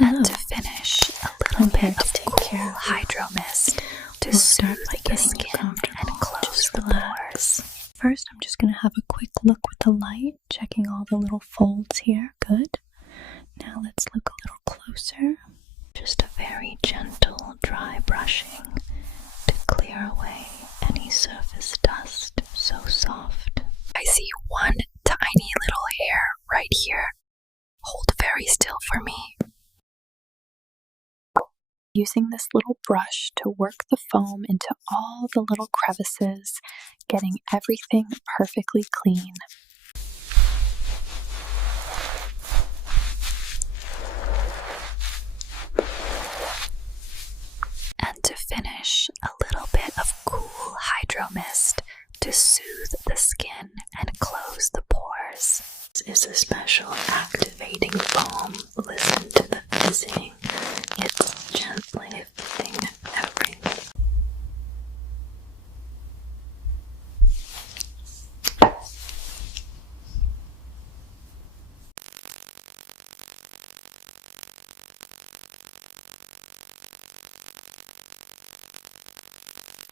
And to finish, a little bit of cool hydro mist to soothe the skin and close the pores. First, I'm just going to have a quick look with the light, checking all the little folds here. Good. Now let's look a little closer. Just a very gentle dry brushing to clear away any surface dust. So soft. I see one tiny little hair right here. Hold very still for me. Using this little brush to work the foam into all the little crevices, getting everything perfectly clean. And to finish, a little bit of cool hydro mist to soothe the skin and close the pores. This is a special activating foam. Listen to the fizzing.